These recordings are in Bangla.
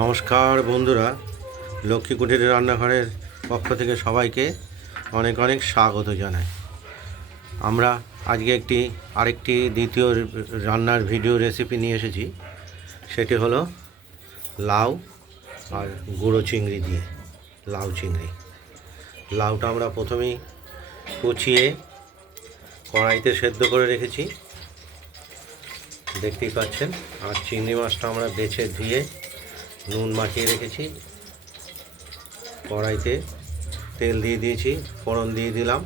নমস্কার বন্ধুরা, লক্ষ্মী কুটিরের রান্নাঘরের পক্ষ থেকে সবাইকে অনেক অনেক স্বাগত জানাই। আমরা আজকে একটি, আরেকটি দ্বিতীয় রান্নার ভিডিও রেসিপি নিয়ে এসেছি। সেটি হলো লাউ আর গুঁড়ো চিংড়ি দিয়ে, লাউ চিংড়ি। লাউটা আমরা প্রথমেই কুচিয়ে কড়াইতে সেদ্ধ করে রেখেছি। দেখতেই পাচ্ছেন, আর চিংড়ি মাছটা আমরা বেছে ধুয়ে নুন মাখিয়ে রেখেছি। কড়াইতে তেল দিয়ে দিয়েছি ফোড়ন দিয়ে দিলাম।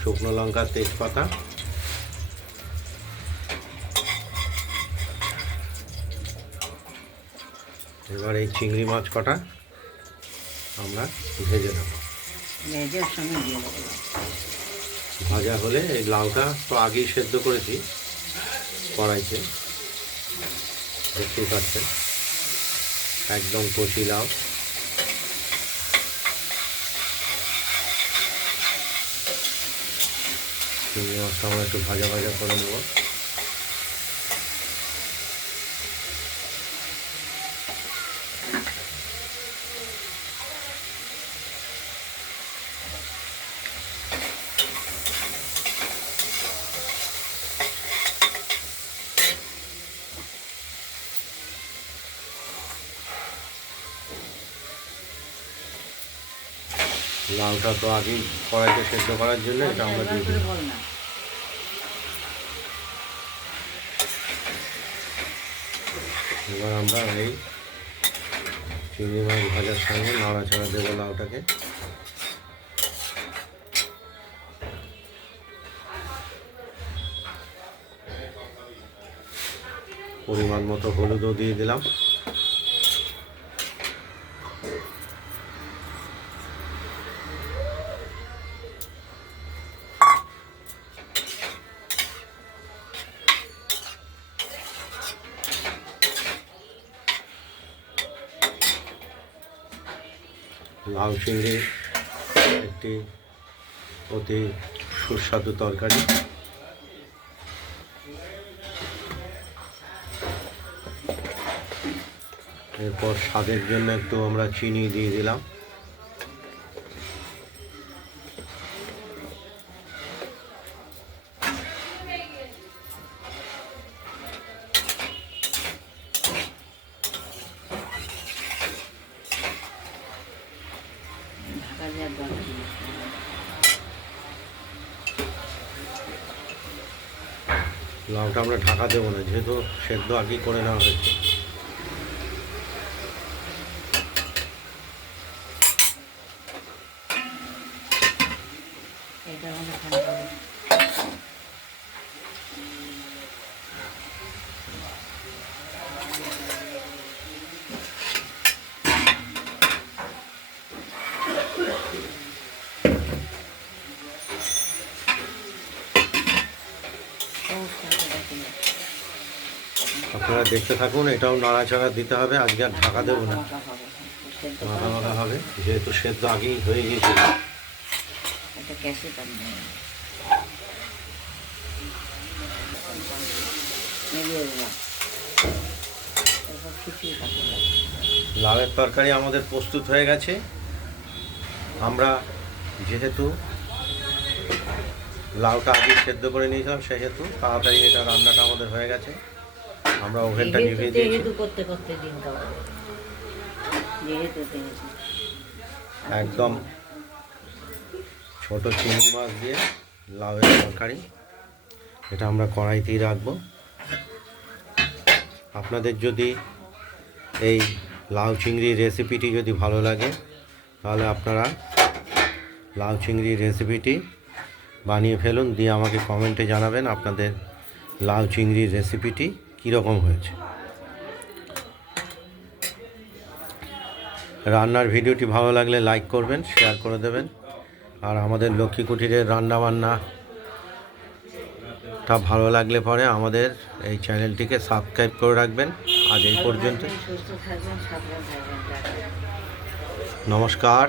শুকনো লঙ্কা তেজপাতা। এবার এই চিংড়ি মাছ কটা আমরা ভেজে নেব। ভাজা হলে এই লাউটা তো আগেই সেদ্ধ করেছি কড়াইতে। দেখতেই পাচ্ছেন। একদম কচি লাউ। চিংড়ি মাছটা আমরা একটু ভাজা ভাজা করে নেব। লাউটা তো আগেই কড়াইতে সেদ্ধ করার জন্য এটা আমরা দিয়ে দিই। এবার আমরা এই চিংড়ি মাছ ভাজার সঙ্গে নাড়াচাড়া দেবো লাউটাকে। পরিমাণ মতো হলুদও দিয়ে দিলাম। লাউ চিংড়ি একটি অতি সুস্বাদু তরকারি। এরপর স্বাদের জন্য একটু আমরা চিনি দিয়ে দিলাম। লাউটা আমরা ঢাকা দেবো না যেহেতু সেদ্ধ আগেই করে নেওয়া হয়েছে। এটা আপনারা দেখতে থাকুন এটাও নাড়াচাড়া দিতে হবে আজকে আর ঢাকা দেবো না। মাখা করে হবে যেহেতু সেদ্ধ আগেই হয়ে গিয়েছিল। লাউয়ের তরকারি আমাদের প্রস্তুত হয়ে গেছে। আমরা যেহেতু লাউটা আগে সেদ্ধ করে নিয়েছিলাম সেহেতু তাড়াতাড়ি এটা রান্নাটা আমাদের হয়ে গেছে। আমরা ওভেনটা নিভিয়ে দিয়েছি। যেহেতু করতে করতে দিন যেহেতু একদম ছোট চিংড়ি মাছ দিয়ে লাউয়ের তরকারি। এটা আমরা কড়াইতেই রাখব। আপনাদের যদি এই লাউ চিংড়ির রেসিপিটি যদি ভালো লাগে তাহলে আপনারা লাউ চিংড়ির রেসিপিটি বানিয়ে ফেলুন। দিয়ে আমাকে কমেন্টে জানাবেন আপনাদের লাউ চিংড়ির রেসিপিটি কীরকম হয়েছে? রান্নার ভিডিওটি ভালো লাগলে লাইক করবেন শেয়ার করে দেবেন। আর আমাদের লক্ষ্মী কুটিরের রান্না বান্না তা ভালো লাগলে পরে আমাদের এই চ্যানেলটিকে সাবস্ক্রাইব করে রাখবেন। আজ এই পর্যন্ত নমস্কার।